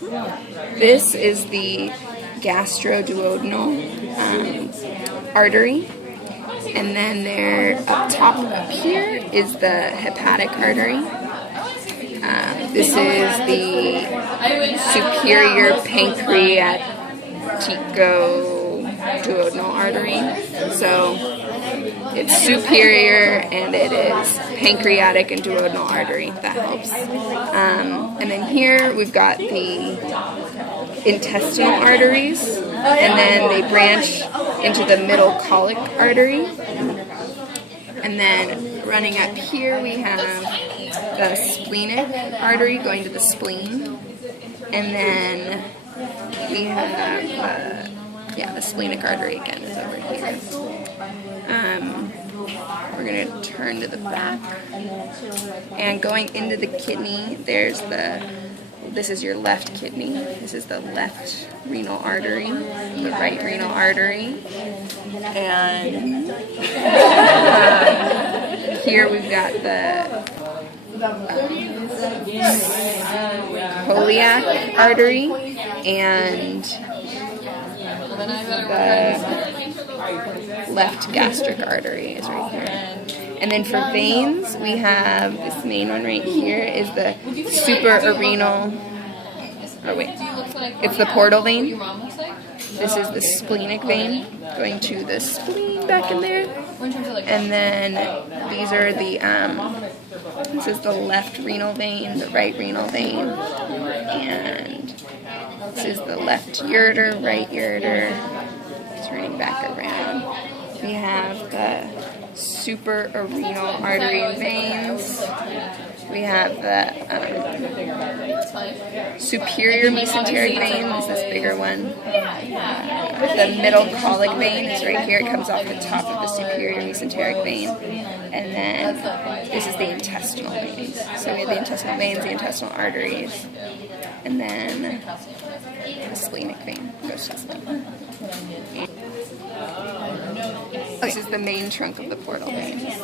This is the gastroduodenal artery, and then there up top up here is the hepatic artery. This is the superior pancreaticoduodenal artery. So it's superior and it is pancreatic and duodenal artery. That helps. And then here we've got the intestinal arteries, and then they branch into the middle colic artery. And then running up here we have the splenic artery going to the spleen. And then we have, the splenic artery again is over here. We're going to turn to the back. And going into the kidney, this is your left kidney. This is the left renal artery, the right renal artery. And here we've got the iliac artery and the left gastric artery is right here. And then for veins, we have this main one right here is the suprarenal, it's the portal vein. This is the splenic vein going to the spleen back in there. And then these are the, this is the left renal vein, the right renal vein, and this is the left ureter, right ureter, turning back around. We have the suprarenal artery and veins. We have the superior mesenteric vein, this is this bigger one. The middle colic vein is right here, it comes off the top of the superior mesenteric vein. And then this is the intestinal veins. So we have the intestinal veins, the intestinal arteries, and then the splenic vein goes to the spleen. This is the main trunk of the portal vein.